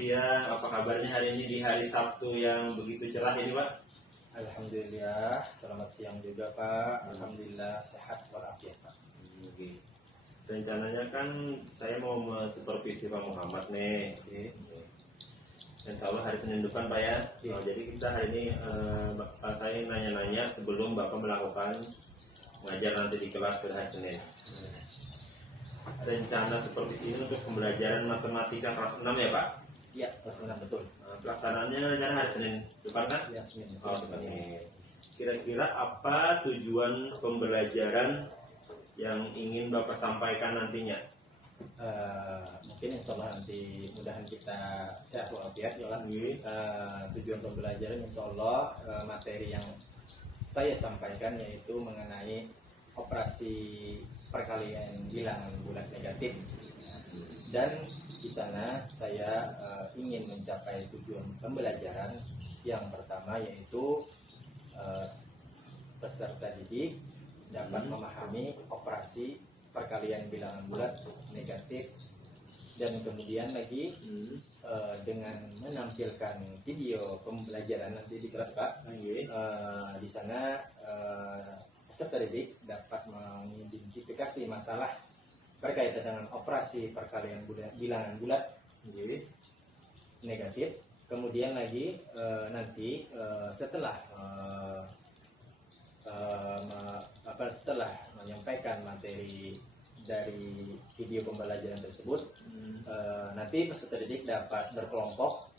siang. Apa kabarnya hari ini di hari Sabtu yang begitu cerah ini, Pak? Alhamdulillah, selamat siang juga Pak. Alhamdulillah sehat walafiat Pak. Oke. Rencananya kan saya mau mensupervisi Pak Muhammad nih. Insya Allah hari Senin depan Pak ya. Jadi kita hari ini Bapak saya nanya-nanya sebelum Bapak melakukan mengajar nanti di kelas pada hari Senin. Rencana supervisi ini untuk pembelajaran matematika kelas 6 ya Pak? Iya, kelas 6 betul. Pelaksanaannya rencana hari Senin depan kan? Ya, Senin. Senin. Kira-kira apa tujuan pembelajaran yang ingin Bapak sampaikan nantinya? Mungkin insya Allah nanti mudahan kita sehat walafiat ya Allah. Tujuan pembelajaran insya Allah materi yang saya sampaikan yaitu mengenai operasi perkalian bilangan bulat negatif, dan di sana saya ingin mencapai tujuan pembelajaran yang pertama yaitu peserta didik dapat memahami operasi perkalian bilangan bulat negatif, dan kemudian lagi dengan menampilkan video pembelajaran nanti di kelas Pak. Di sana peserta didik dapat mengidentifikasi masalah berkaitan dengan operasi perkalian bilangan bulat negatif. Kemudian lagi nanti setelah menyampaikan materi dari video pembelajaran tersebut, nanti peserta didik dapat berkelompok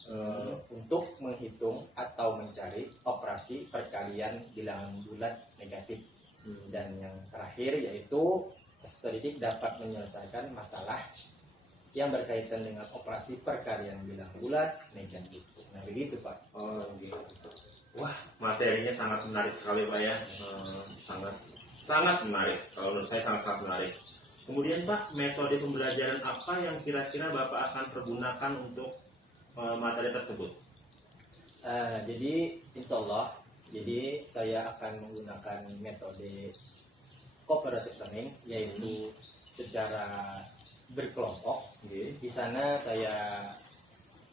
untuk menghitung atau mencari operasi perkalian bilangan bulat negatif. Dan yang terakhir yaitu peserta didik dapat menyelesaikan masalah yang berkaitan dengan operasi perkalian bilangan bulat negatif. Nah begitu Pak. Oh gitu. Wah, materinya sangat menarik sekali Pak ya. Sangat menarik. Kalau menurut saya sangat menarik. Kemudian Pak, metode pembelajaran apa yang kira-kira Bapak akan pergunakan untuk materi tersebut? Jadi insya Allah, saya akan menggunakan metode cooperative learning, yaitu secara berkelompok. Di sana saya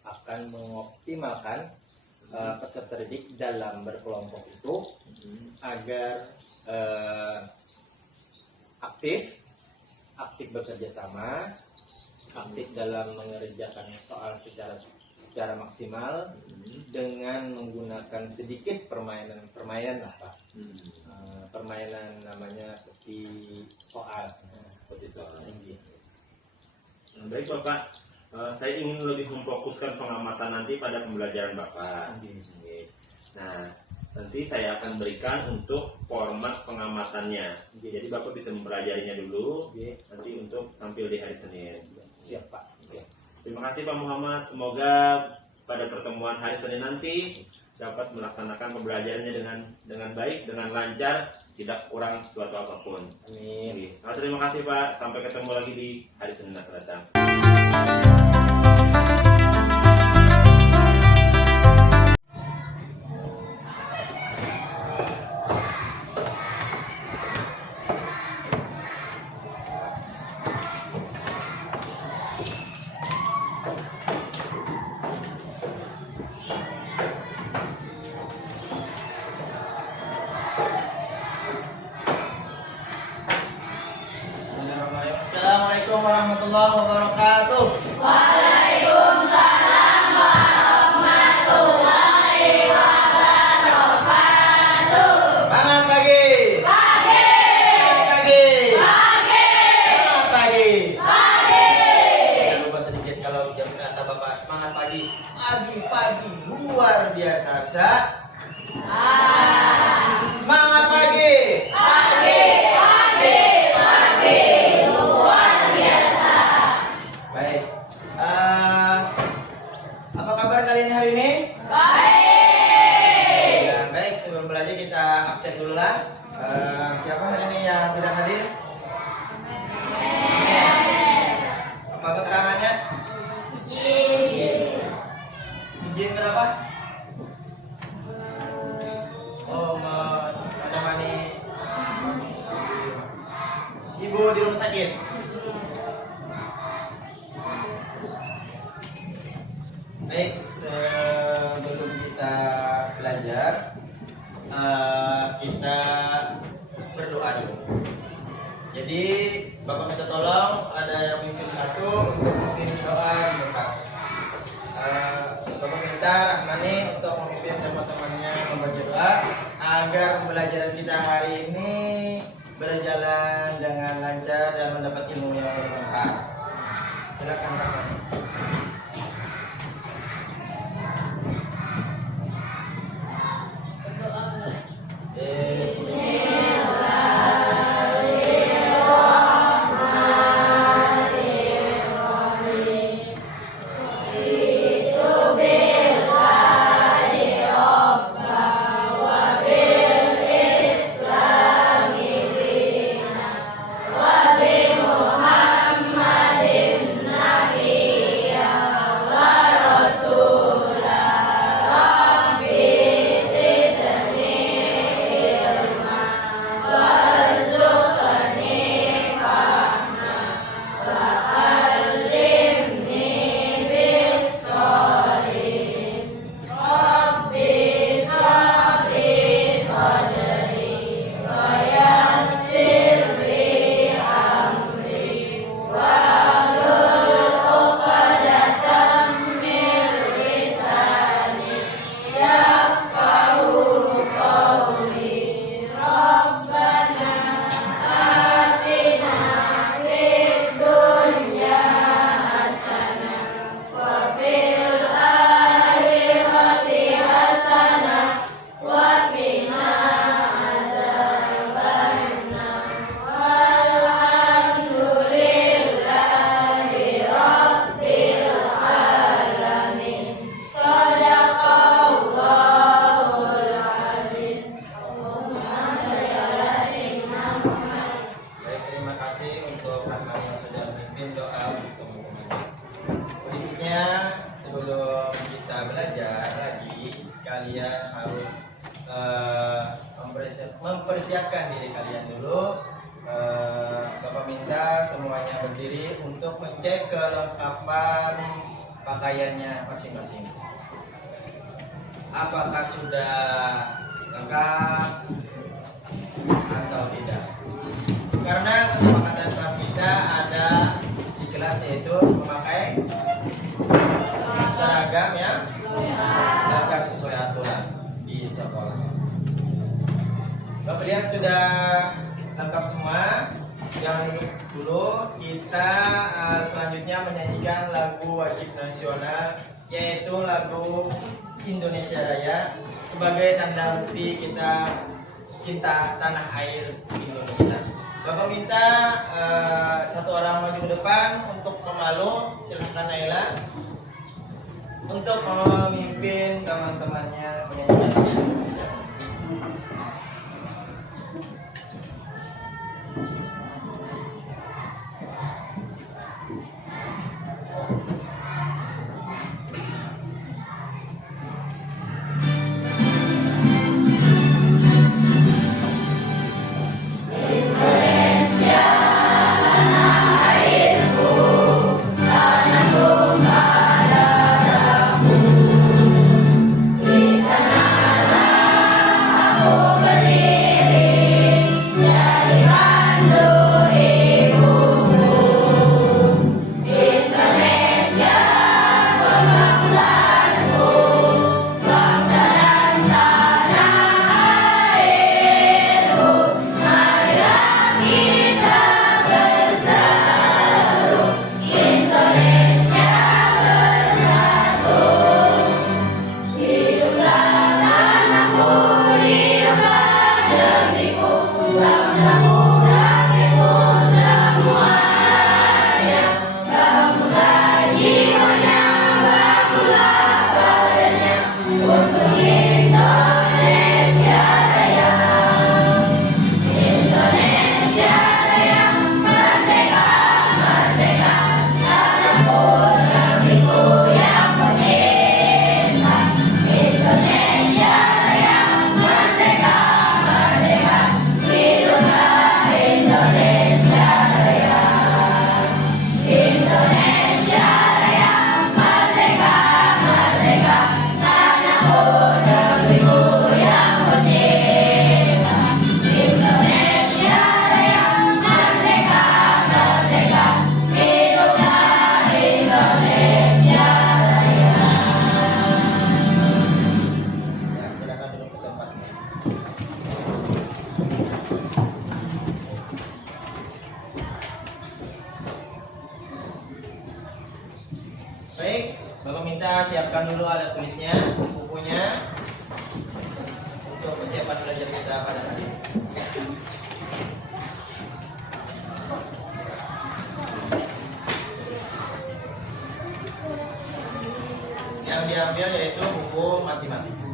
akan mengoptimalkan peserta didik dalam berkelompok itu agar aktif bekerja sama, aktif dalam mengerjakan soal secara maksimal dengan menggunakan sedikit permainan lah Pak. Permainan namanya peti soal. Baik Bapak, saya ingin lebih memfokuskan pengamatan nanti pada pembelajaran Bapak. Nah, nanti saya akan berikan untuk format pengamatannya. Jadi Bapak bisa mempelajarinya dulu, nanti untuk tampil di hari Senin. Siap Pak. Siap. Terima kasih Pak Muhammad. Semoga pada pertemuan hari Senin nanti dapat melaksanakan pembelajarannya dengan baik, dengan lancar, tidak kurang suatu apapun. Amin. Terima kasih Pak. Sampai ketemu lagi di hari Senin akan datang. Assalamualaikum warahmatullahi wabarakatuh. Waalaikumsalam warahmatullahi wabarakatuh. Selamat pagi. Pagi. Selamat pagi. Pagi. Jangan lupa sedikit kalau jam kata Bapak semangat pagi. Pagi luar biasa. Bisa? Semangat pagi. Pagi. Luar biasa. Baik. Apa kabar kalian hari ini? Baik. Ya, baik, sebelum belajar kita absen dulu lah. Siapa hari ini yang tidak hadir? Apa keterangannya? Izin kenapa? Menemani ibu di rumah sakit. kita berdoa dulu. Jadi Bapak minta tolong ada yang mimpin satu untuk memimpin doa di muka. Bapak minta Rahmani untuk memimpin teman-temannya membaca doa agar pembelajaran kita hari ini berjalan dengan lancar dan mendapat ilmu yang bermanfaat. Silakan Rahmani. Berdoa mulai. Sebelum kita belajar lagi, kalian harus mempersiapkan diri kalian dulu. Bapak minta semuanya berdiri untuk mengecek kelengkapan pakaiannya masing-masing. Apakah sudah lengkap atau tidak? Karena kesepakatan kelas kita ada di kelas yaitu memakai seragam ya, seragam sesuai aturan di sekolah. Bapak lihat sudah lengkap semua. Yang dulu kita selanjutnya menyanyikan lagu wajib nasional, yaitu lagu Indonesia Raya sebagai tanda bukti kita cinta tanah air Indonesia. Bapak minta satu orang maju ke depan untuk pemalu. Silakan Naila untuk memimpin teman-temannya menyanyikan Indonesia. Di sana persiapan belajar kita pada hari ini. Yang diambil yaitu buku matematika.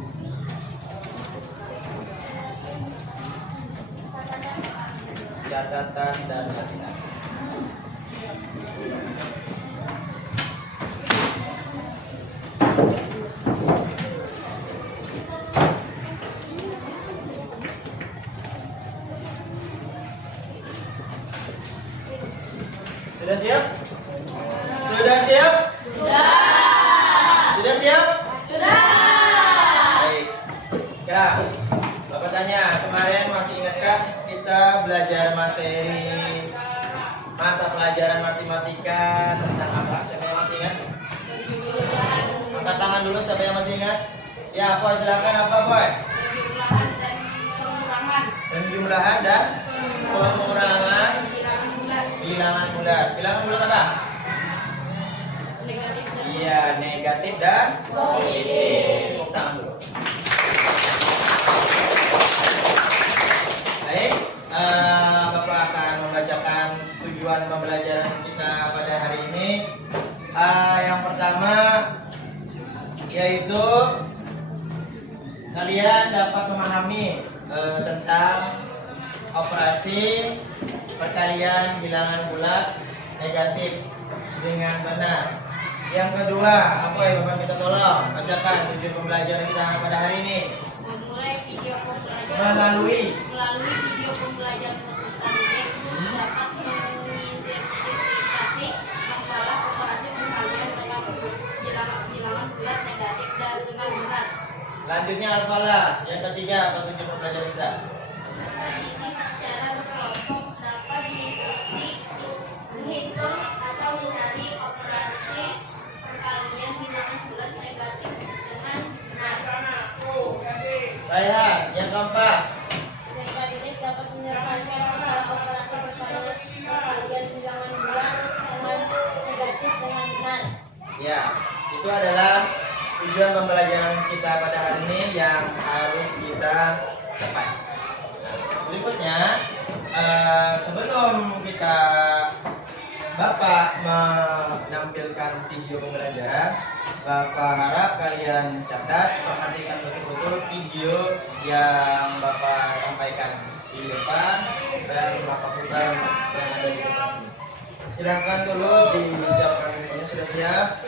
Catatan dan matematika. Sudah siap? Sudah siap? Sudah siap? Baik. Ya, Bapak tanya, kemarin masih ingatkah kita belajar materi mata pelajaran matematika tentang apa? Siapa yang masih ingat? Angkat tangan dulu siapa yang masih ingat? Ya, Boy, silakan apa, Boy? Penjumlahan dan pengurangan bilangan bulat. Bilangan bulat apa? Iya, negatif dan positif. Tepuk tangan dulu. Baik, Bapak akan membacakan tujuan pembelajaran kita pada hari ini. Yang pertama yaitu kalian dapat memahami tentang operasi perkalian bilangan bulat negatif dengan benar. Yang kedua, apa ya Bapak minta tolong bacakan tujuan pembelajaran kita pada hari ini. Melalui video pembelajaran statistik dapat mengidentifikasi masalah operasi perkalian dalam bilangan bulat negatif dan dengan benar. Lanjutnya alfalah. Yang ketiga, apa tujuan pembelajaran kita? Ini secara berkelompok dapat menghitung atau mencari operasi perkalian bilangan bulat negatif dengan benar. Raihan, yang keempat. Negatif dapat menyelesaikan masalah operasi perkalian bilangan bulat dengan negatif dengan benar. Ya, itu adalah tujuan pembelajaran kita pada hari ini yang harus kita capai. Berikutnya, sebelum kita Bapak menampilkan video pembelajaran, Bapak harap kalian catat, perhatikan betul-betul video yang Bapak sampaikan di depan dan Bapak putar yang ada di depan sini. Silahkan dulu disiapkan infonya, sudah siap?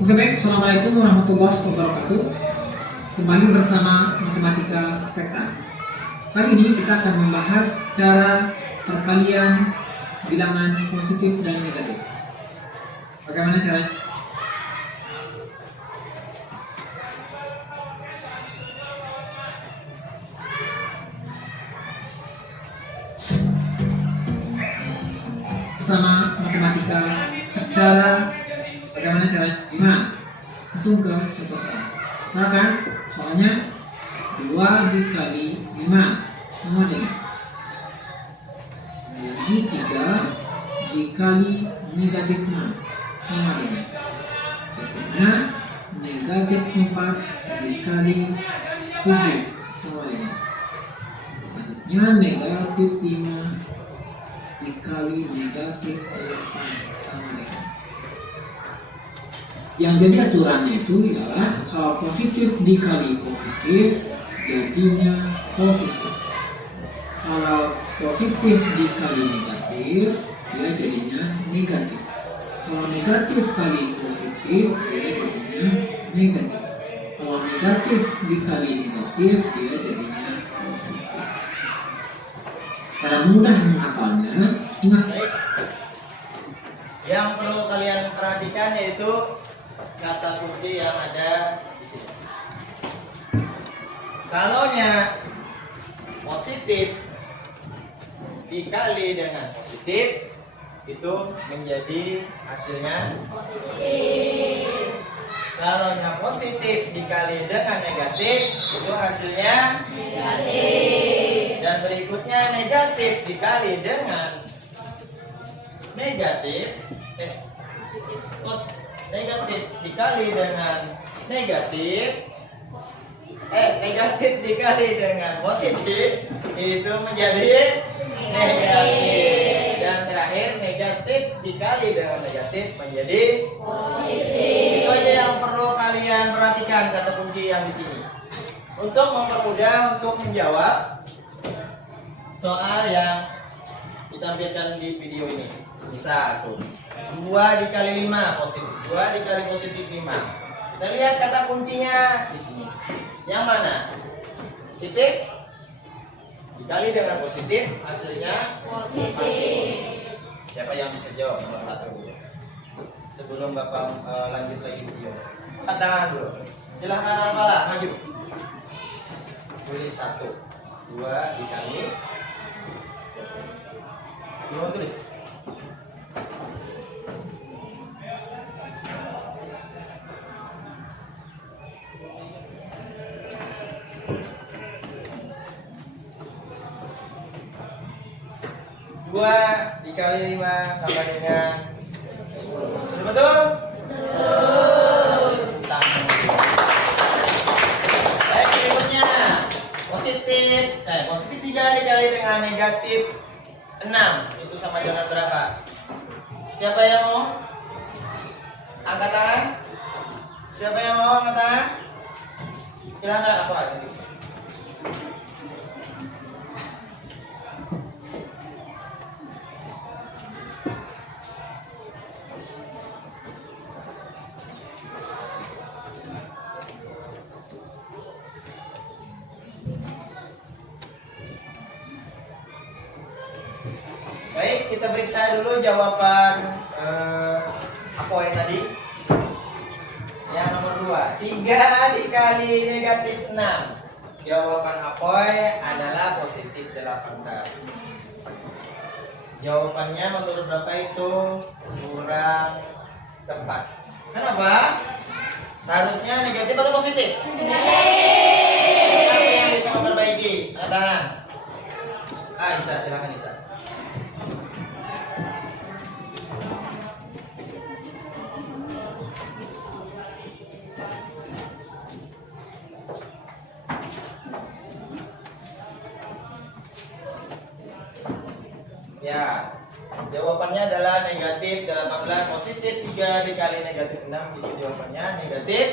Oke baik, Assalamualaikum warahmatullahi wabarakatuh. Kembali bersama Matematika Spekta. Kali ini kita akan membahas cara perkalian bilangan positif dan negatif. Bagaimana caranya? Bersama Matematika secara bagaimana caranya? 5. Langsung ke contoh soal. Misalkan soalnya 2 dikali 5 sama dengan lagi 3 dikali negatif 6 sama dengan berikutnya negatif 4 dikali 7 sama dengan selanjutnya negatif 5 dikali negatif 8 sama dengan. Yang jadi aturannya itu ialah kalau positif dikali positif jadinya positif. Kalau positif dikali negatif dia jadinya negatif. Kalau negatif kali positif dia jadinya negatif. Kalau negatif dikali negatif dia jadinya positif. Cara mudah menghafalnya, ingat. Baik. Yang perlu kalian perhatikan yaitu kata kunci yang ada di sini. Kalaunya positif dikali dengan positif itu menjadi hasilnya positif. kalau yang positif dikali dengan negatif itu hasilnya Negatif. dan berikutnya negatif dikali dengan negatif terus negatif dikali dengan negatif negatif dikali dengan positif itu menjadi negatif dan terakhir negatif dikali dengan negatif menjadi Positif. itu aja yang perlu kalian perhatikan kata kunci yang di sini untuk mempermudah untuk menjawab soal yang ditampilkan di video ini. Bisa tuh 2 dikali 5 positif 2 dikali positif 5. Kita lihat kata kuncinya di sini. Yang mana? Positif dikali dengan positif hasilnya Positif. siapa yang bisa jawab nomor 1 dulu? Sebelum Bapak lanjut lagi video. Angkat tangan dulu. Silahkan Alfala maju. Tulis 1 2 dikali. Mau tulis? Dua dikali 5 sama dengan 10. Sudah betul? Tangan. Baik, berikutnya positif 3 dikali dengan negatif 6 itu sama dengan berapa? Siapa yang mau? Angkat tangan. Siapa yang mau angkat tangan? Silahkan apa ini? Baik, kita periksa dulu jawaban apa yang tadi? Yang nomor 2 3 dikali negatif 6. Jawaban Apoy adalah positif 18. Jawabannya menurut Bapak itu kurang tepat. Kenapa? Seharusnya negatif atau positif? Negatif. Siapa yang bisa memperbaiki? Angkat tangan. Isa, silakan Isa. Ya, jawabannya adalah negatif 18 positif 3 dikali negatif 6 gitu jawabannya negatif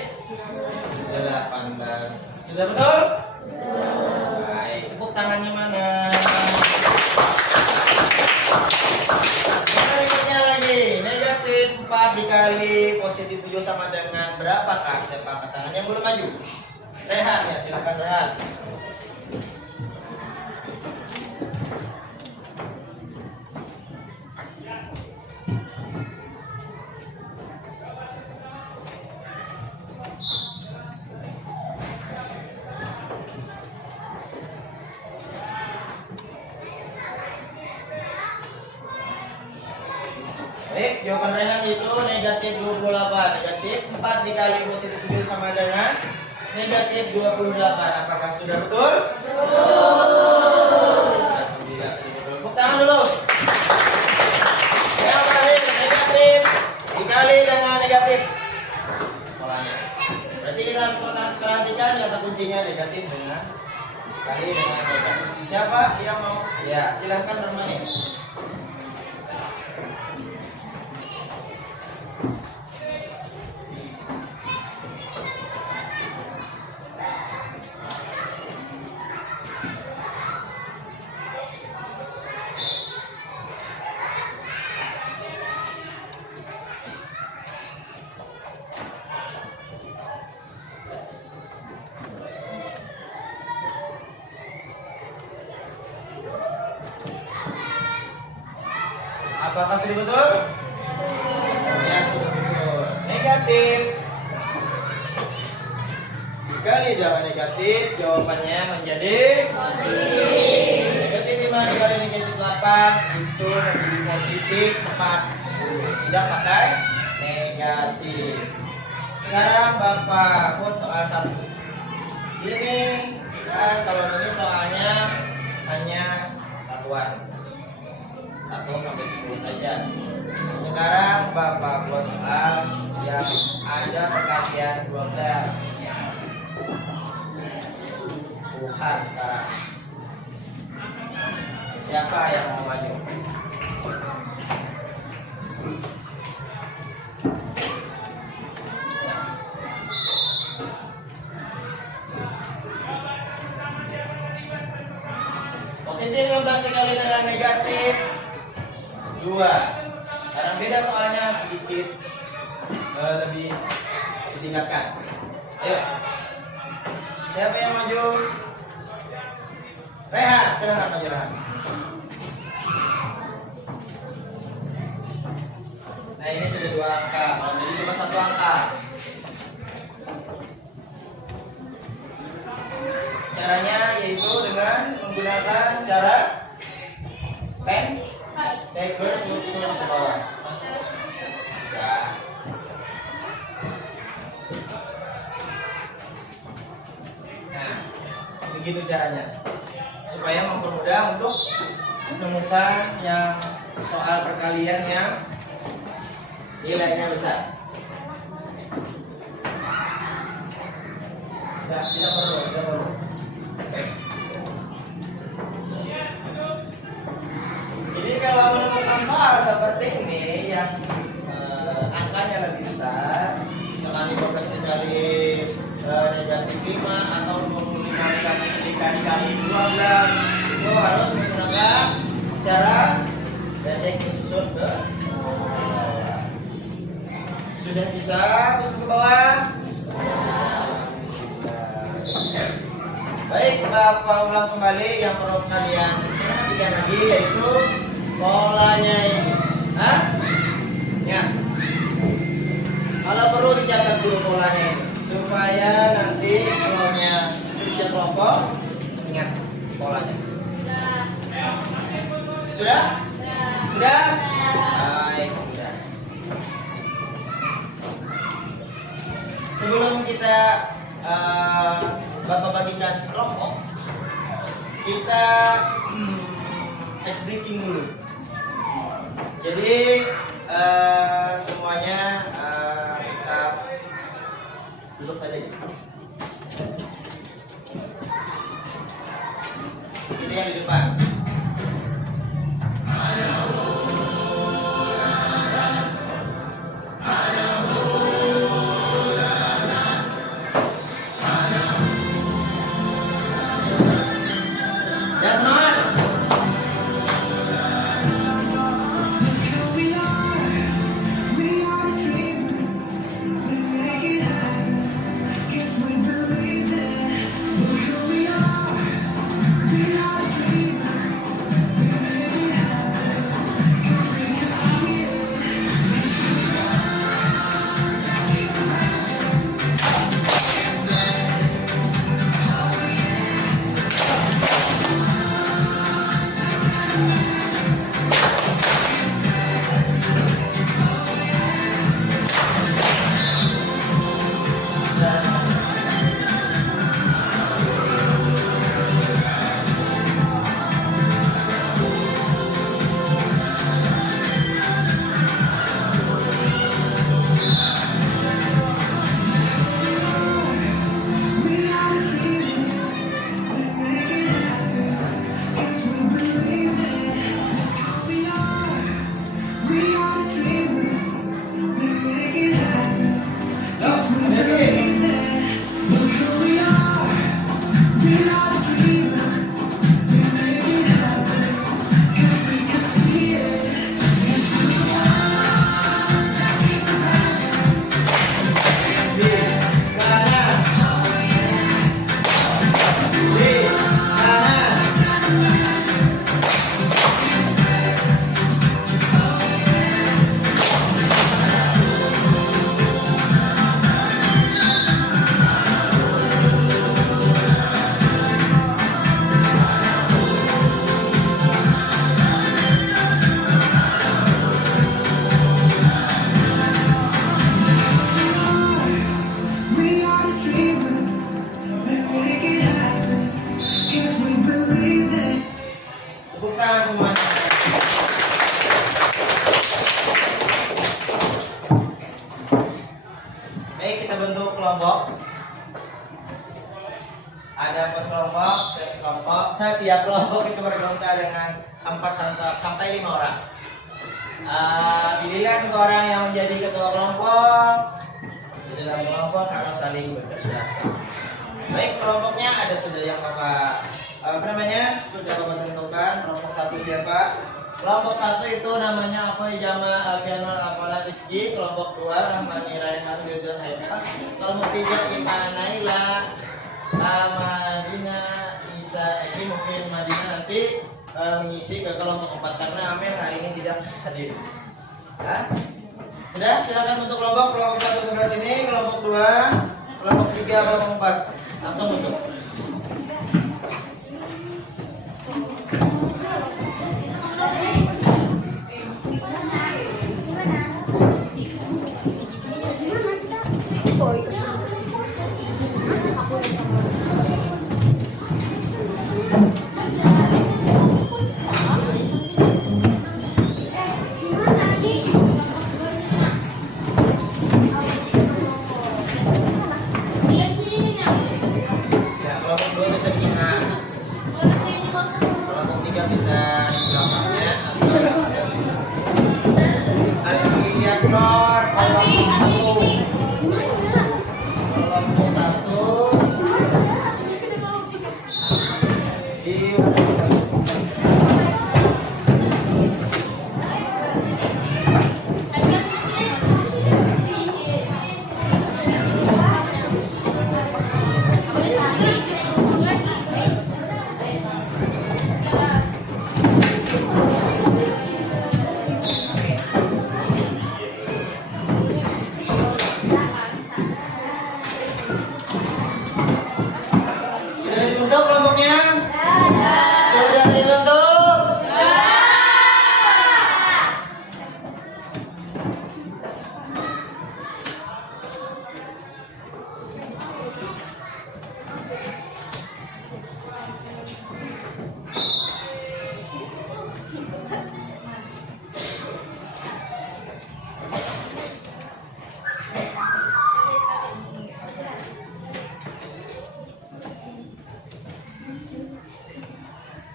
18. Sudah betul? Baik, tepuk tangannya mana? Berikutnya lagi, negatif 4 dikali positif 7 sama dengan berapakah? Siapa angkat tangan yang belum maju? Rehan ya, silahkan Rehan. Baik, jawaban Rehan itu negatif 28. Negatif 4 dikali positif 7 sama dengan negatif 28. Apakah sudah betul? Alhamdulillah sudah betul. Tepuk tangan dulu. Yang terakhir negatif dikali dengan negatif. Polanya. Berarti kita harus perhatikan kata kuncinya negatif dengan dikali dengan negatif. Siapa yang mau? Ya, silahkan bermain. Apakah sudah betul? Ya, sudah betul. Negatif dikali dengan negatif, jawabannya menjadi positif. Negatif 5 dikali negatif 8 8 itu menjadi positif 40, tidak pakai negatif. Sekarang Bapak buat soal 1. Ini kan kalau ini soalnya hanya satuan 1 sampai 10 saja. Sekarang Bapak buat soal yang ada perkalian 12. Bukan sekarang. Siapa yang mau maju? Positif 15 dikali dengan negatif 2. Sekarang beda soalnya sedikit lebih ditingkatkan. Ayo. Siapa yang maju? Rehan, silakan maju Rehan. Nah ini sudah 2 angka, jadi cuma 1 angka. Caranya yaitu dengan menggunakan cara take surut ke bawah. Bisa. Nah, begitu caranya. Supaya mempermudah untuk menemukan yang soal perkalian yang nilainya besar. Tidak perlu. Jadi kalau menemukan soal seperti ini yang angkanya lebih besar, misalkan 15 dikali negatif 5 atau 25 dikali 12, itu harus menggunakan cara pendek disusun ke bawah. Sudah bisa ke bawah? Baik, Bapak ulang kembali yang perlu kalian perhatikan lagi, yaitu polanya ini. Ya. Kalau perlu dicatat dulu polanya ini, supaya nanti kalau kerja kelompok ingat polanya. Sudah? Sudah? Baik, sudah. Sebelum kita Bapak bagikan kelompok, kita ice breaking dulu. Jadi semuanya kita duduk saja gitu. Ini yang di depan. We are dreaming, we make it happen. 'Cause we believe that. kelompok. Ada 4 kelompok. Setiap kelompok itu bergabung dengan 4 sampai 5 orang. Pilihlah 1 orang yang menjadi ketua kelompok. Di dalam kelompok harus saling bekerja sama. Baik, kelompoknya ada sudah yang sudah Bapak tentukan. Kelompok 1 siapa? Kelompok 1 itu namanya apa? Jama Alfianur Alfalah Rizki. Kelompok 2 Rahmani Raihan Yudhul Haikal. Kelompok 3 Iman Naila Madina Isa Eki. Mungkin Madina nanti mengisi ke kelompok 4 karena Amir hari ini tidak hadir. Sudah, silakan untuk kelompok 1 sebelah sini, kelompok 2, kelompok 3, kelompok 4. Langsung untuk.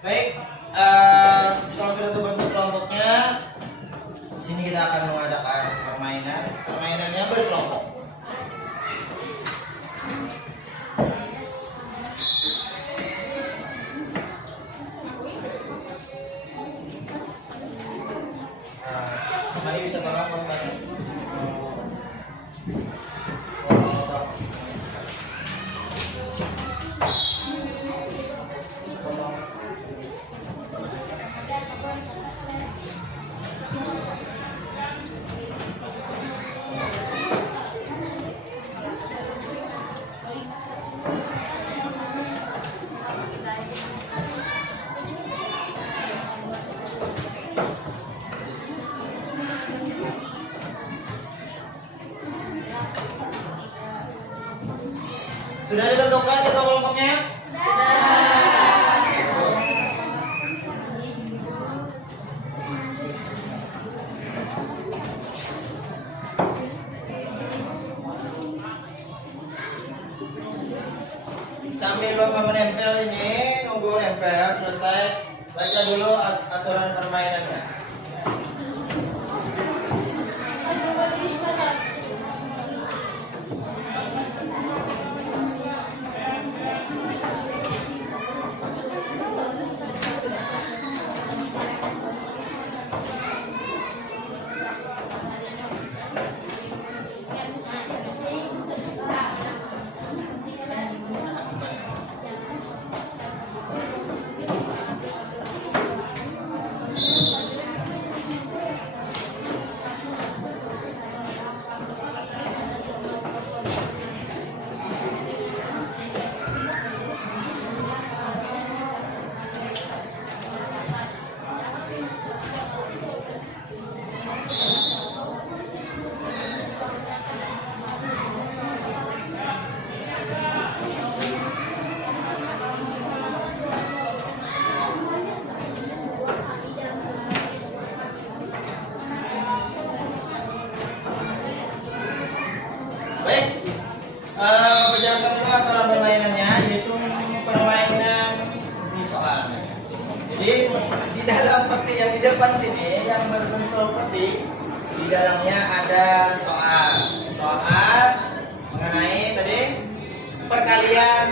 Baik, kalau sudah terbentuk kelompoknya, di sini kita akan mengadakan permainan. Permainannya berkelompok. Mari bisa tolong kembali. Sudah ditentukan ketua kelompoknya? Sambil Bapak menempel ini, nunggu nempel selesai, baca dulu aturan permainannya. menjalankan juga aturan permainannya, yaitu permainan di soal. Jadi di dalam peti yang di depan sini yang berbentuk peti, di dalamnya ada soal mengenai tadi perkalian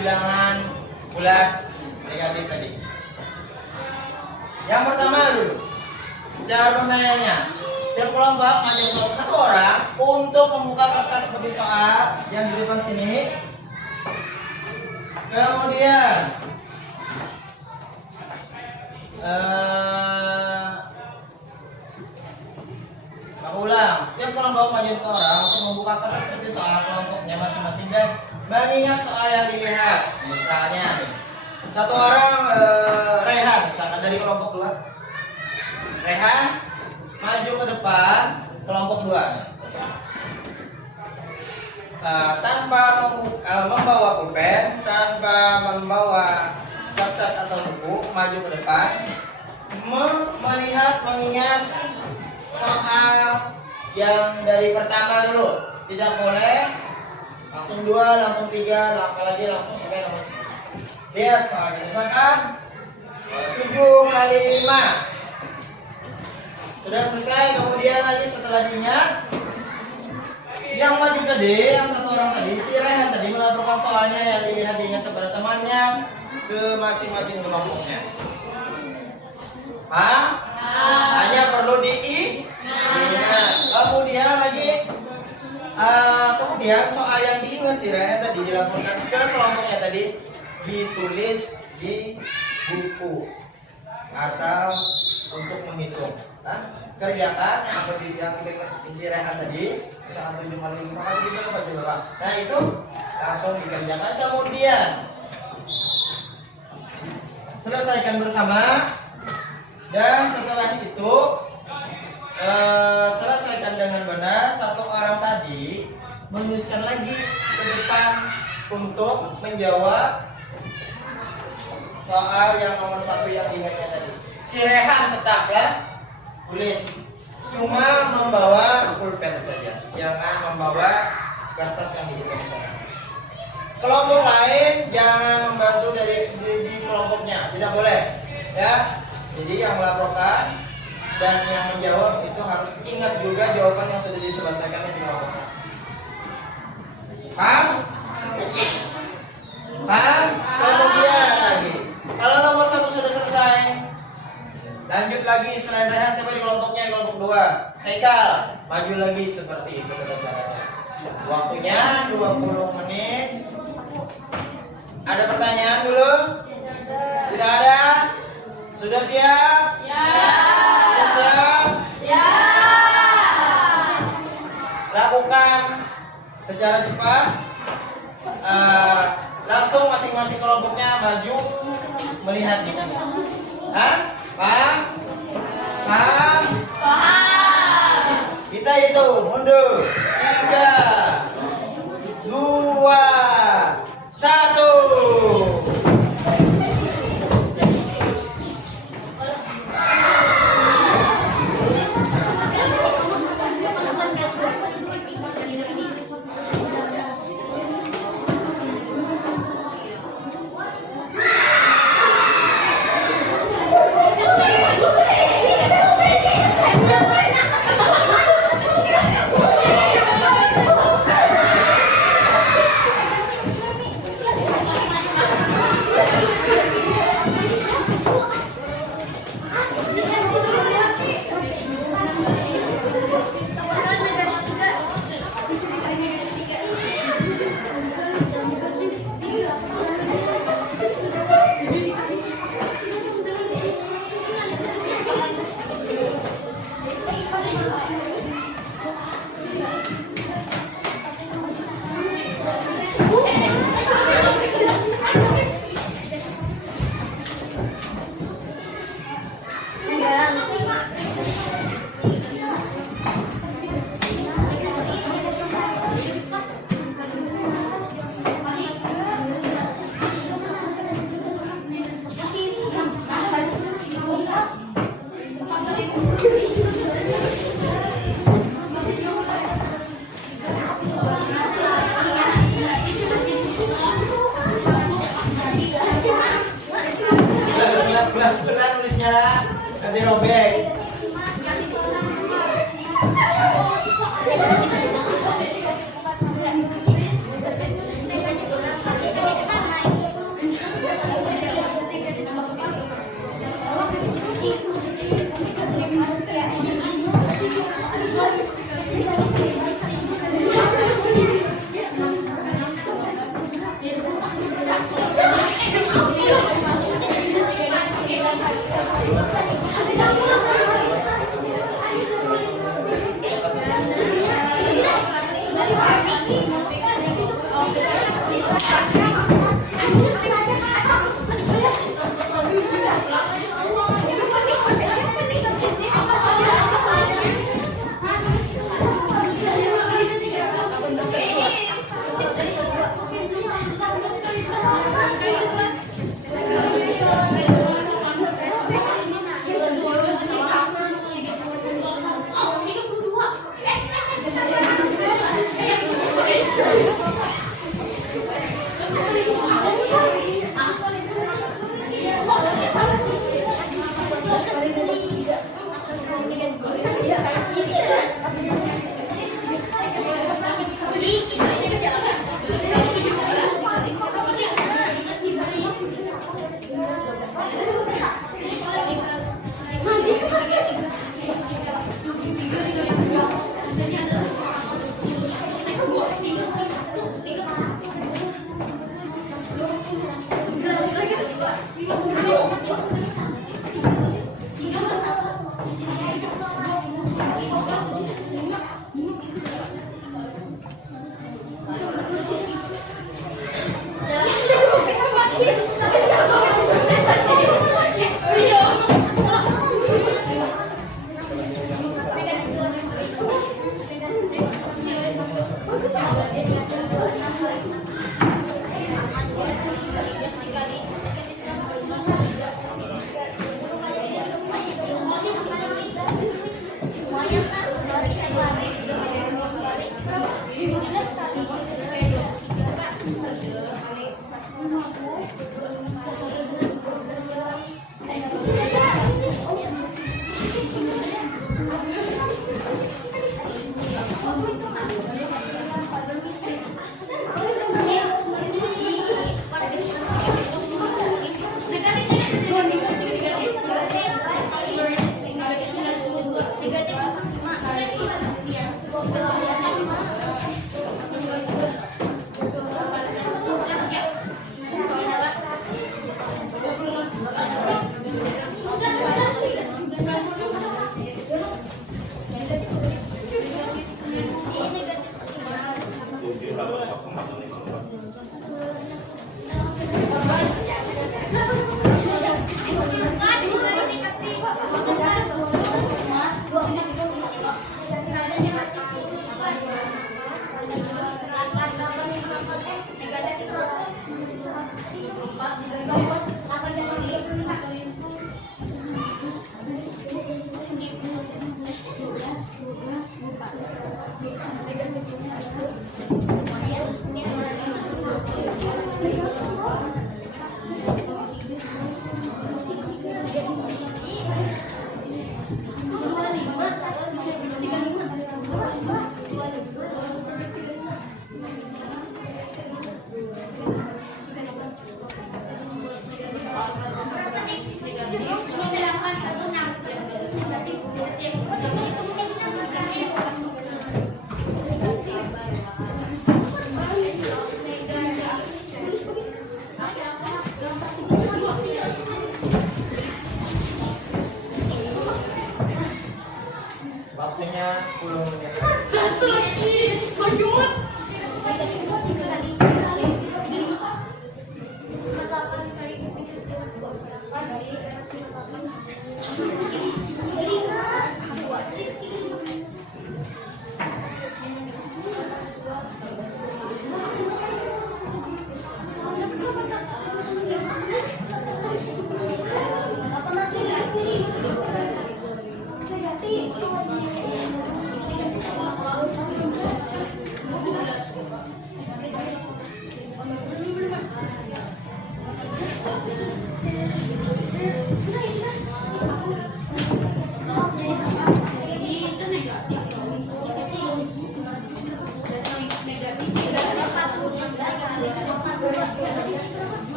bilangan bulat negatif tadi. Yang pertama dulu, cara permainannya. Setiap kelompok maju satu orang untuk membuka kertas seperti soal yang di depan sini. Kemudian aku ulang. Setiap kelompok maju satu orang untuk membuka kertas seperti soal kelompoknya masing-masing dan mengingat soal yang dilihat. Misalnya nih, satu orang Rehan, misalkan dari kelompok 2. Rehan maju ke depan kelompok 2. Tanpa membawa pulpen, tanpa membawa kertas atau buku, maju ke depan, mengingat soal yang dari pertama dulu. Tidak boleh langsung 2, langsung 3, apalagi langsung sampai nomor 10. Lihat soalnya, misalkan 7 kali 5 sudah selesai. Kemudian lagi setelah diingat, yang maju tadi, yang satu orang tadi, si Rehan tadi melaporkan soalnya yang dilihat kepada temannya ke masing-masing kelompoknya. Hanya perlu diingat. Kemudian soal yang diingat si Rehan tadi dilaporkan ke kelompoknya tadi, ditulis di buku atau untuk menghitung. Kerjakan yang Rehan tadi, misalkan 7 kali 5 kali 5 kali berapa. Nah itu langsung dikerjakan. Kemudian selesaikan bersama, dan setelah itu selesaikan dengan benar. Satu orang tadi menuliskan lagi ke depan untuk menjawab soal yang nomor 1 yang diingatnya tadi. Si Rehan tetaplah tulis, cuma membawa pulpen saja, jangan membawa kertas yang dihitung sana. Kelompok lain jangan membantu di kelompoknya, tidak boleh ya. Jadi yang melaporkan dan yang menjawab itu harus ingat juga jawaban yang sudah diselesaikan di kelompoknya. Paham? Kemudian lagi, kalau nomor 1 sudah selesai, lanjut lagi. Selain Rehan, siapa di kelompoknya? Kelompok 2, Haikal, maju lagi seperti itu caranya. Waktunya 20 menit. Ada pertanyaan dulu? Tidak ada? Sudah siap? Ya. Sudah siap? Ya. Lakukan secara cepat. Langsung masing-masing kelompoknya maju melihat di sini. Paham? Kita hitung mundur. 3, 2, 1. dirobek.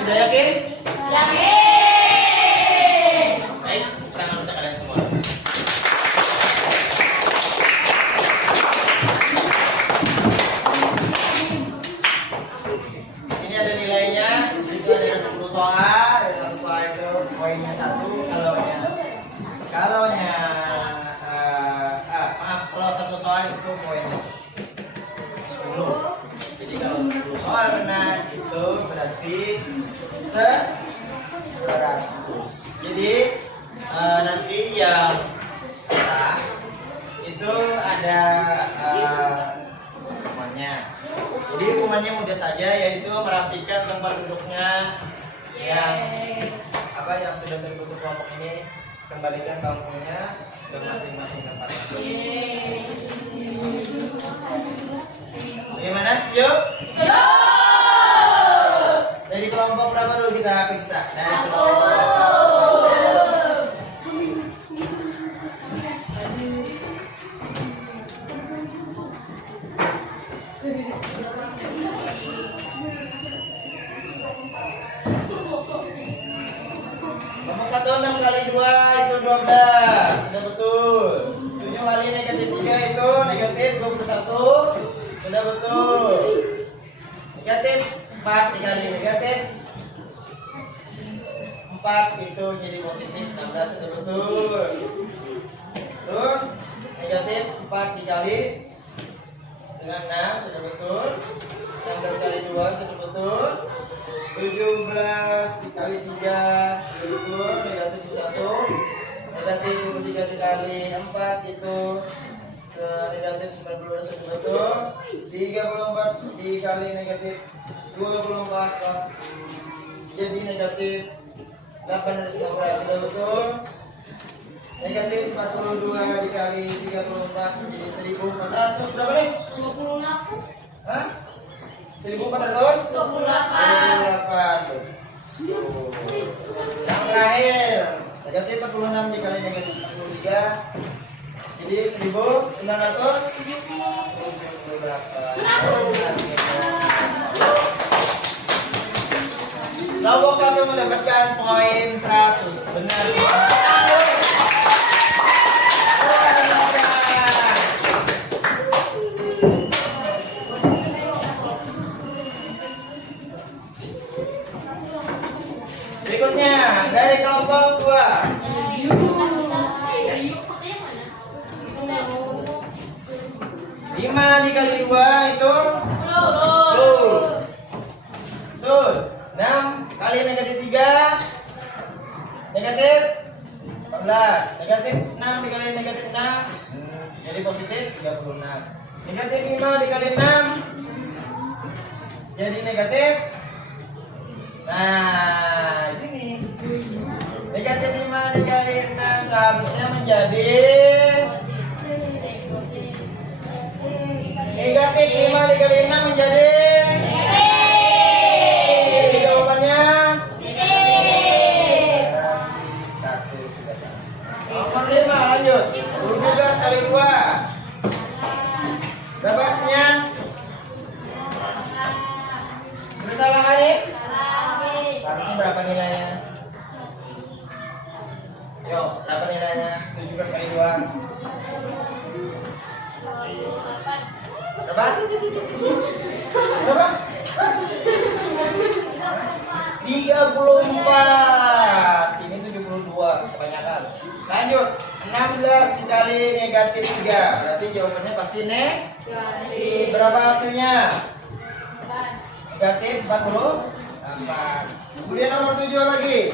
Sudah yakin? Baik, tangan untuk kalian semua. Di sini ada nilainya. Di situ ada 10 soal. Dari 1 soal itu poinnya 1. Kalau 1 soal itu poinnya 10. Jadi kalau 10 soal benar itu berarti 100. Jadi nanti yang salah itu ada hukumannya. Jadi hukumannya mudah saja, yaitu merapikan tempat duduknya yang sudah tertutup kelompok ini, kembalikan bangkunya ke masing-masing tempat. Bagaimana, setuju? Dari kelompok berapa dulu kita periksa? Dari kelompok 1, 6 kali 2 itu 12. Sudah betul. 7 kali negatif 3 itu negatif 21. Sudah betul. Negatif 4 dikali negatif 4 itu jadi positif 16. Sudah betul. Terus negatif 4 dikali dengan 6. Sudah betul. 16 kali 2 sudah betul. 17 dikali 3 betul, negatif 1. Negatif 23 dikali 4 itu negatif 92 sudah betul. 34 dikali negatif 24 jadi negatif 815 sudah betul. Negatif 42 dikali 34 jadi 1400 berapa nih? 28. Hah? 1428. Yang terakhir negatif 46 dikali negatif 43 jadi 1978. Kelompok 1 mendapatkan poin 100. Benar semua. Berikutnya dari kelompok 2. 5 dikali 2 itu 10. Betul. 6 kali negatif 3 negatif 14. Negatif 6 dikali negatif 6 jadi positif 36. Negatif 5 dikali 6 jadi negatif. Nah, ini negatif 5 dikali 6 seharusnya menjadi negatif 5 dikali 6 menjadi jadi jawabannya 1. Nomor 5 lanjut. 17 kali 2 berapa hasilnya? Bersalah hari? Harusnya berapa nilainya? Yuk, berapa nilainya? 17 kali 2 berapa? Berapa? 34. Ini 72, kebanyakan. Lanjut. 16 dikali negatif 3 berarti jawabannya pasti negatif. Berapa hasilnya? Negatif 44. Kemudian nomor 7 lagi.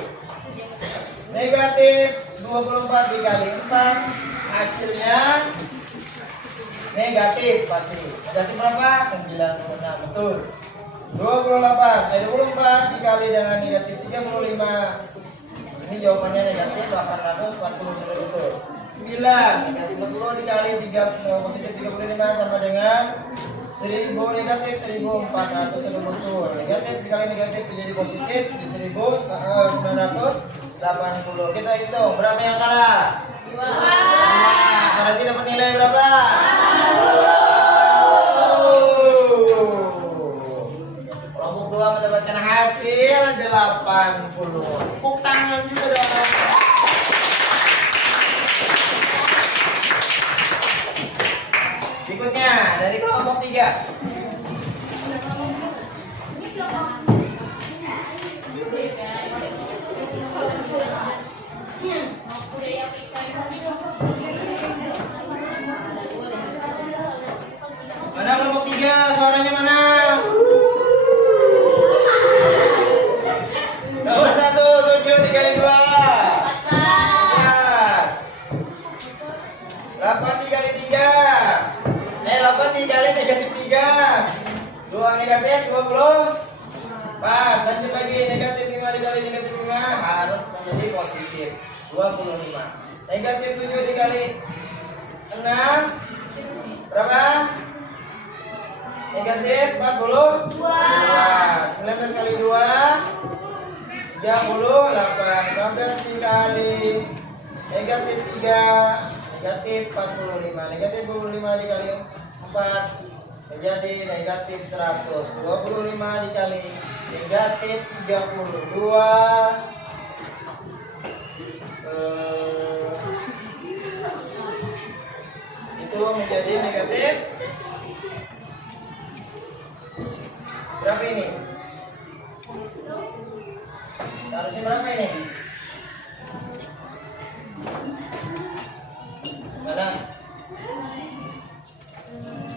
Negatif 24 dikali 4 hasilnya negatif pasti. Negatif berapa? 96. Betul. 24 dikali dengan negatif 35. Ini jawabannya negatif 840 sudah betul. 9 negatif 40 dikali 3 positif 35 sama dengan 1000 negatif 1400 sudah betul. Negatif dikali negatif menjadi positif di 1980. Kita hitung berapa yang salah? 2. Berarti dapat nilai berapa? Kelompok 2 mendapatkan hasil 80. Tepuk tangan juga dong. Berikutnya dari kelompok 3. Mana kelompok 3? Suaranya mana? Nomor 1, 7 dikali 2 14. 8 dikali 3 8 dikali negatif 3 2 negatif 20. 4 lanjut lagi, negatif 5 dikali negatif 5 harus menjadi positif 25. Negatif 7 dikali 6 berapa? Negatif 42. 19 kali 2 38. 15 dikali negatif 3 negatif 45. Negatif 25 dikali 4 menjadi negatif 100. 25 dikali negatif 32 itu menjadi negatif berapa ini? Harusnya berapa ini? Mana?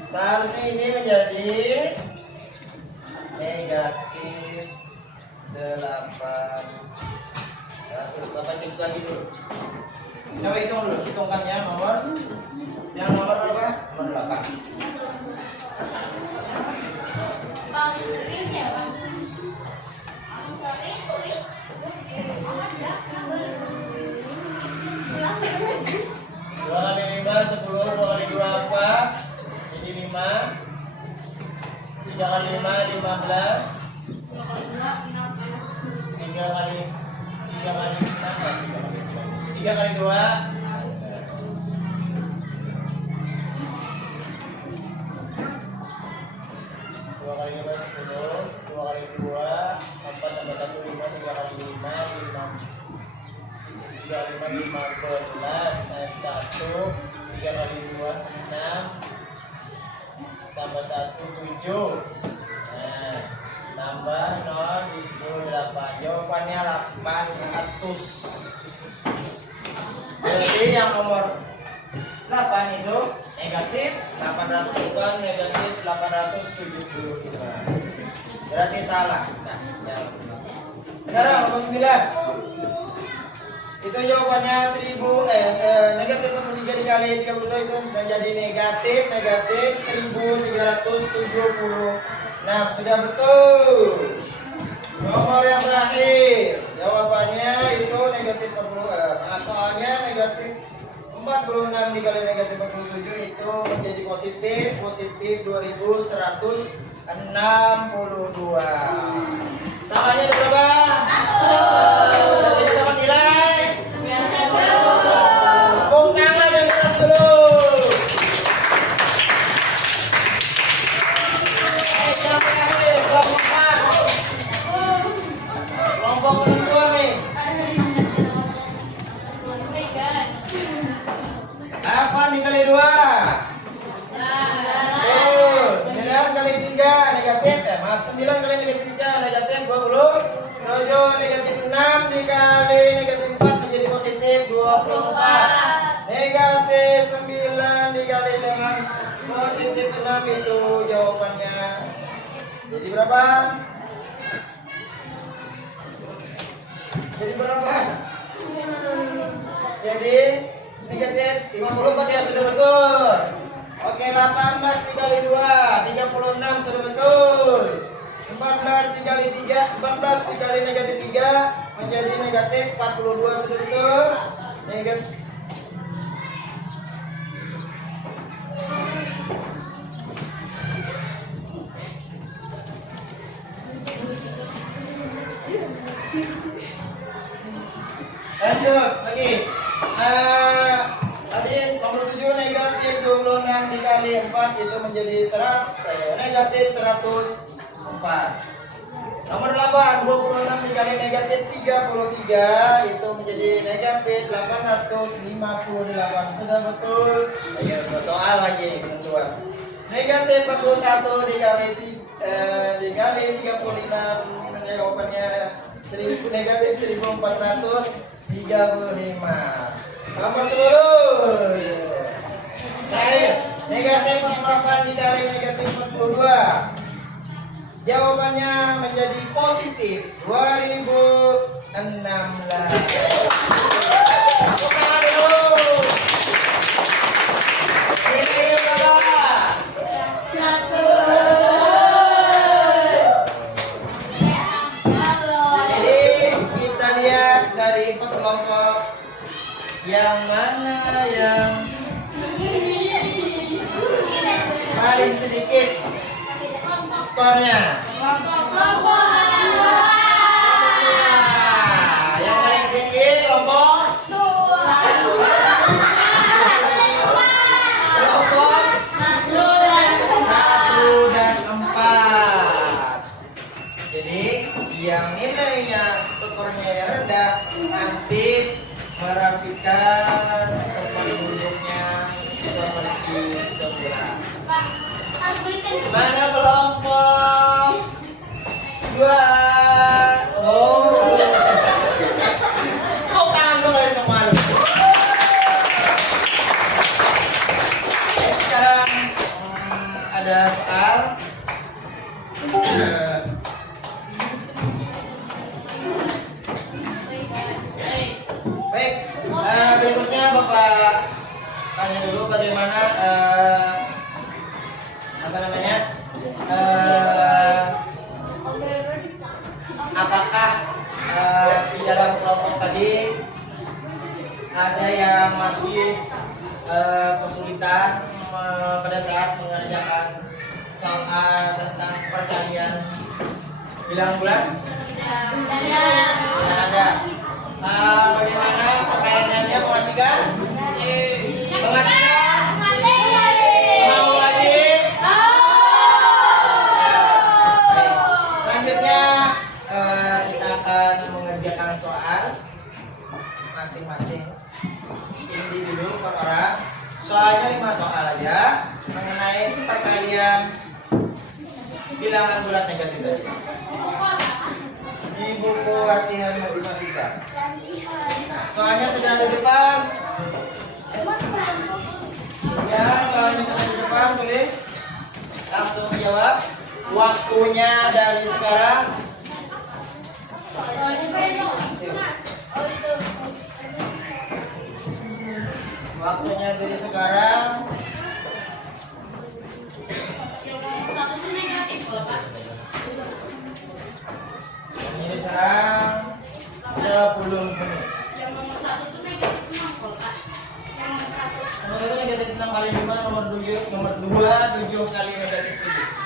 Seharusnya ini menjadi negatif 800. Bapak cek lagi dulu. Coba hitung dulu, hitungkannya nomor. Yang nomor berapa? Nomor 8. Paling sering ya, Bang. Dua kali 5 10, 2 kali 2 apa? Jadi 5. 3 kali 5 15. 3 kali 2 2 kali 5 10, 2 kali 2 4 tambah 1 5, 3 kali 5 5 3 kali 5 15 naik 1 3 kali 2 6 tambah 1 7. Nah, tambah 0 di 10 8. Jawabannya 800. Jadi yang nomor 8 itu negatif 800 bukan negatif 875. Berarti salah. Nah, sekarang nomor 9. Itu jawabannya 1000 negatif 43 dikali 32 itu menjadi negatif 1370. Nah, sudah betul. Nomor yang terakhir jawabannya itu negatif 40. Soalnya negatif 46 dikali negatif 47 itu menjadi positif 2162. Salahnya ada berapa? 1. Berarti dapat nilai. Tepuk tangan yang keras dulu. Sampai akhir kelompok 4. Kelompok kedua nih. 8 dikali 2 9 kali 3 negatif 9 kali negatif 3 negatif 20. Negatif 6 dikali negatif 4 menjadi positif 24. Negatif 9 dikali dengan positif 6 itu jawabannya. Jadi berapa? Jadi negatif 54 ya sudah betul. Oke, 18 dikali 2 36 sudah betul. 14 dikali 3, 14 dikali negatif 3 menjadi negatif 42 betul. Negatif. Lanjut lagi. Tadi nomor 7 negatif 26 dikali 4 itu menjadi negatif 104. Nomor 8 26 dikali negatif 33 itu menjadi negatif 858. Sudah betul? Ayo soal lagi teman-teman. Negatif 41 dikali 35 jawabannya negatif 1435. Nomor 10. Terakhir, negatif 48 dikali negatif 42. Jawabannya menjadi positif 2016. Tepuk tangan dulu. Ini berapa? 100. Jadi kita lihat dari 4 kelompok yang mana yang paling sedikit skornya. Yang paling tinggi kelompok kelompok 1 dan 4. Jadi yang nilainya skornya yang rendah nanti merapikan tempat duduknya seperti semula. Mana kelompok 2? Oh, kok tangan kalian semua? Sekarang ada soal. Baik, berikutnya Bapak tanya dulu bagaimana apakah di dalam kelompok tadi ada yang masih kesulitan pada saat mengerjakan soal tentang perkalian bilangan bulan? Tidak ada. Bagaimana pertanyaannya, mengasihkan? Mengasihkan? Mau lagi? Selanjutnya kita akan mengerjakan soal masing-masing individu per orang. Soalnya 5 soal aja mengenai perkalian bilangan bulat negatif tadi. Di buku latihan matematika. Nah, soalnya sudah ada di depan. Ya, soalnya sudah di depan, tulis. Langsung jawab. Waktunya dari sekarang. Waktunya dari sekarang. Ini sekarang 10 menit. Nomor 1 negatif 6 kali 5, nomor 2 7 kali negatif 7.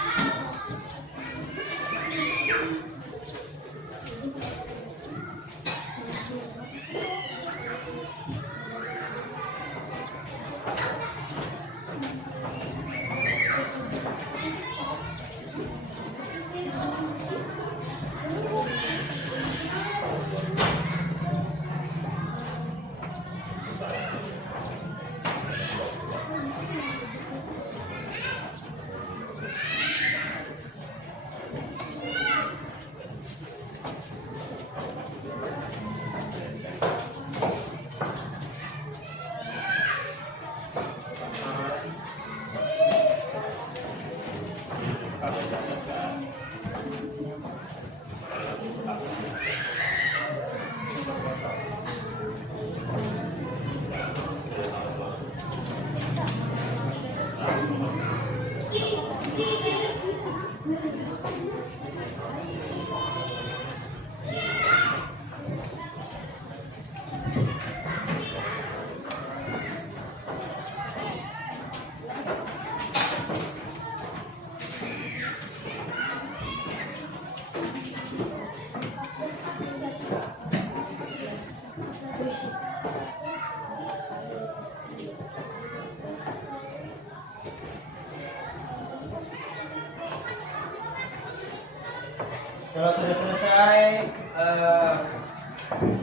sudah selesai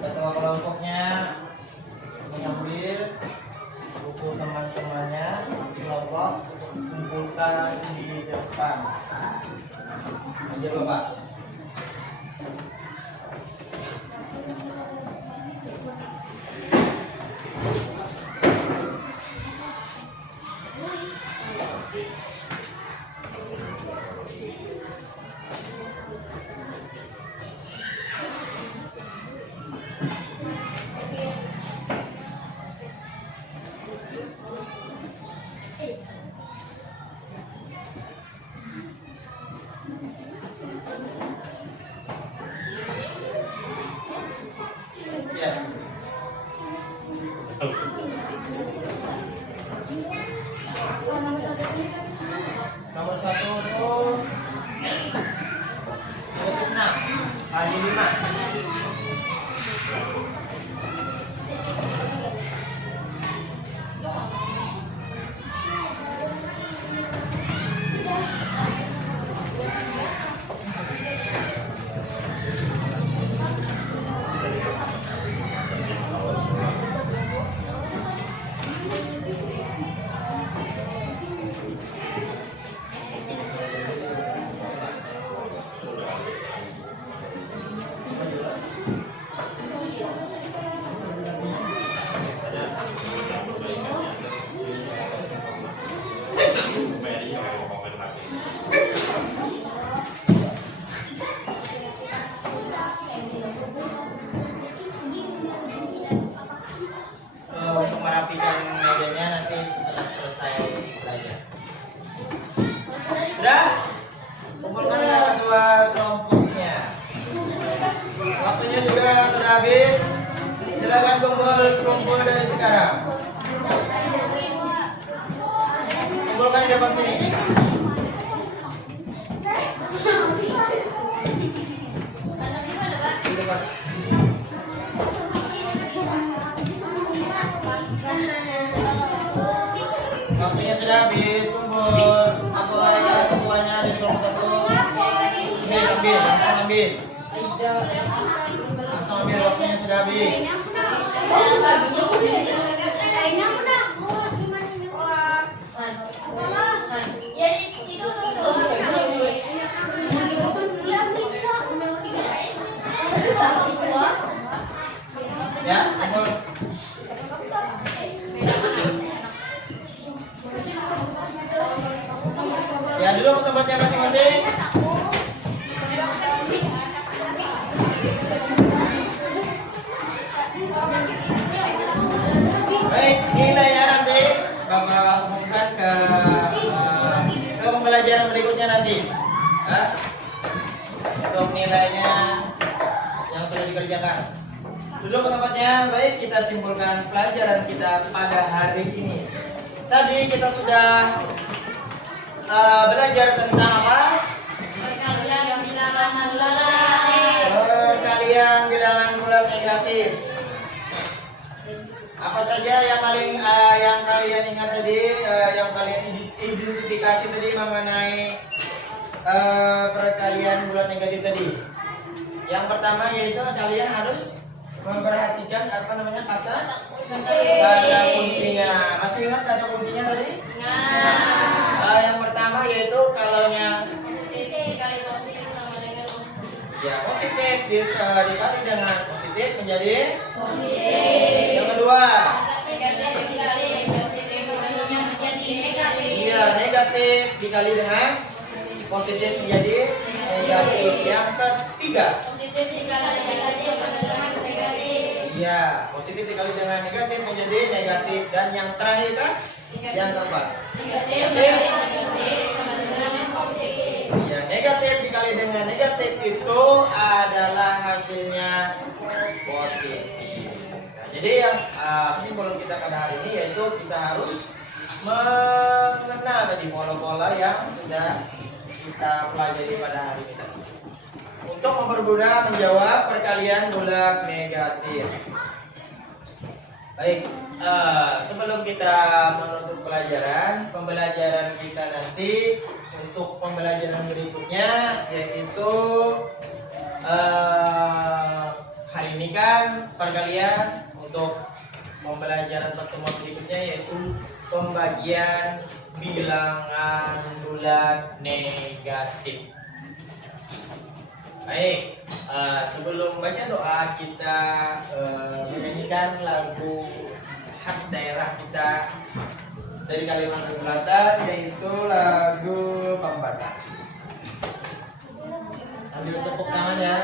ketua kelompoknya mengambil buku teman-temannya di kelompok, kumpulkan di depan. Aja Bapak. Ya. Nomor 1 itu 6 kali 5. Untuk merapikan mejanya nanti setelah selesai belajar. Sudah? Kumpulkan ketua kelompoknya. Waktunya juga sudah habis. Silakan kumpul dari sekarang. Kumpulkan di depan sini. Di depan. Waktunya sudah habis, kumpul. Ketuanya ada di kelompok 1. Ini ambil, langsung ambil. Langsung ambil, waktunya sudah habis. Ya, kumpul. Ya, dulu ke tempatnya masing-masing. Baik, nilainya nanti Bapak umumkan ke pembelajaran berikutnya nanti. Ya. Untuk nilainya yang sudah dikerjakan. Duduk ke tempatnya. Baik, kita simpulkan pelajaran kita pada hari ini. Tadi kita sudah belajar tentang apa? Perkalian bilangan bulat negatif. Perkalian bilangan bulat negatif. Apa saja yang kalian ingat tadi, yang kalian identifikasi tadi mengenai perkalian bulat negatif tadi? Yang pertama yaitu kalian harus memperhatikan apa namanya kata kuncinya. Masih ingat kata kuncinya tadi? Yang pertama yaitu kalaunya ya positif dikali dengan positif menjadi positif. Yang kedua, iya negatif dikali dengan positif menjadi negatif. Yang ketiga, iya positif dikali dengan negatif menjadi negatif. Dan yang terakhir kan, yang keempat, iya negatif dikali dengan negatif itu adalah hasilnya positif. Nah, jadi yang kesimpulan kita pada hari ini yaitu kita harus mengenal tadi pola-pola yang sudah kita pelajari pada hari ini untuk mempermudah menjawab perkalian bulat negatif. Baik, sebelum kita menutup pembelajaran kita nanti untuk pembelajaran berikutnya yaitu perkalian untuk pembelajaran pertemuan berikutnya, yaitu pembagian bilangan bulat negatif. Baik, sebelum baca doa kita menyanyikan lagu khas daerah kita dari Kalimantan Selatan, yaitu lagu Pambatan. Sambil tepuk tangan ya.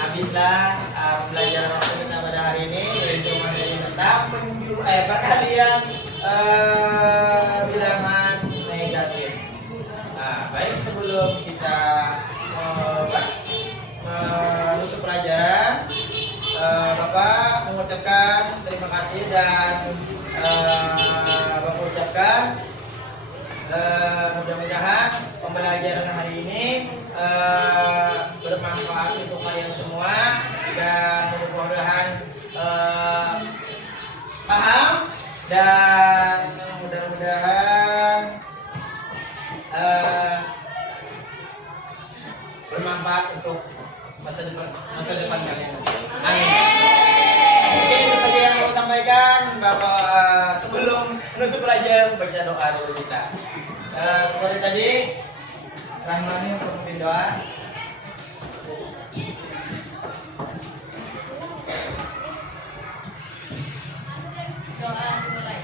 habislah pembelajaran waktu kita pada hari ini, yaitu materi tentang perkalian bilangan negatif. Nah, baik, sebelum kita menutup pelajaran, Bapak mengucapkan terima kasih dan Bapak ucapkan mudah-mudahan pembelajaran hari ini bermanfaat untuk kalian semua dan mudah-mudahan paham dan masa depan kalian. Amin. Oke, itu saja yang mau sampaikan. Bapak sebelum menutup pelajaran baca doa dulu kita. Seperti tadi, Rahmani untuk memimpin doa. Doa dimulai.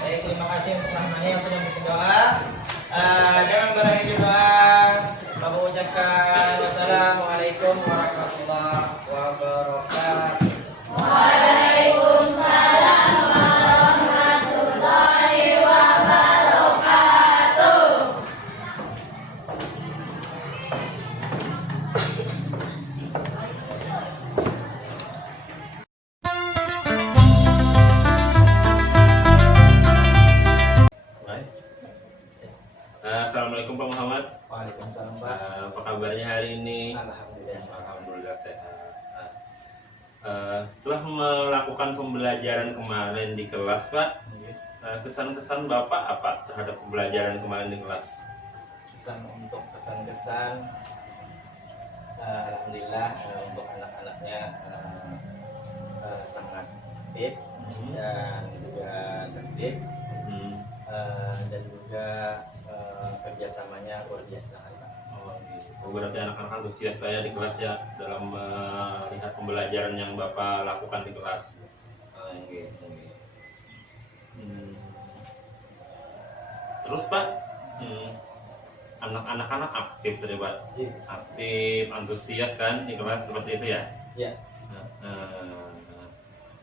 Baik, terima kasih untuk Rahmani yang sudah memimpin doa. Dengan berakhir doa, Bapak ucapkan wassalamualaikum warahmatullahi wabarakatuh. Baik. Assalamualaikum Pak Muhammad. Waalaikumsalam Pak. Apa kabarnya hari ini? Alhamdulillah. Alhamdulillah sehat. Setelah melakukan pembelajaran kemarin di kelas, Pak, kesan-kesan Bapak apa terhadap pembelajaran kemarin di kelas? Kesan-kesan alhamdulillah untuk anak-anaknya sangat aktif dan juga tertib dan juga kerjasamanya luar biasa. Oh, gitu. Berarti anak-anak antusias saya di kelas ya dalam melihat pembelajaran yang Bapak lakukan di kelas. Gitu. Terus Pak, anak-anak aktif tadi Pak, aktif, antusias kan di kelas seperti itu ya? Ya.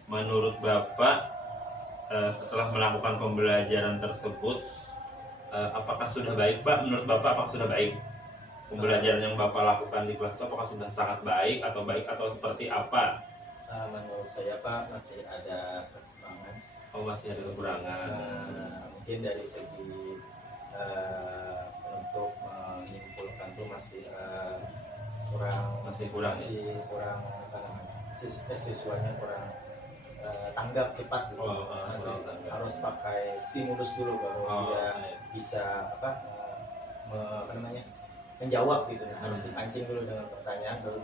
Menurut Bapak, setelah melakukan pembelajaran tersebut, apakah sudah baik Pak? Menurut Bapak apakah sudah baik? Pembelajaran yang Bapak lakukan di kelas itu apakah sudah sangat baik atau seperti apa? Menurut saya Pak masih ada kekurangan. Oh, masih ada kekurangan. Mungkin dari segi untuk menyimpulkan tuh masih kurang apa namanya, siswanya kurang tanggap cepat gitu. Masih harus pakai stimulus dulu baru dia bisa apa namanya, menjawab gitu. Harus dipancing dulu dengan pertanyaan baru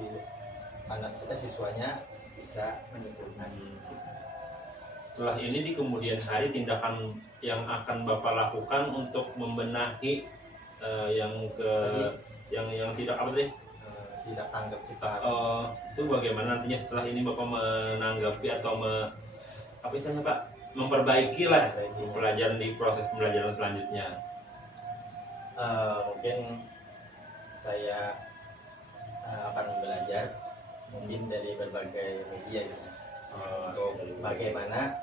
anak siswanya bisa menyimpulkan. Setelah ini di kemudian hari tindakan yang akan Bapak lakukan untuk membenahi yang tidak apa tadi? Tidak tanggap cepat. Itu bagaimana nantinya setelah ini Bapak menanggapi atau apa istilahnya Pak? Memperbaiki lah pelajaran di proses pembelajaran selanjutnya. Mungkin saya akan belajar mungkin dari berbagai media gitu. Untuk bagaimana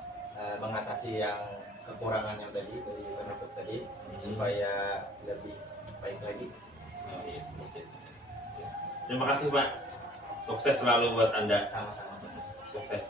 mengatasi yang kekurangan yang tadi dari penutup tadi supaya lebih baik lagi. Terima kasih Pak. Sukses selalu buat Anda. Sama-sama. Sukses.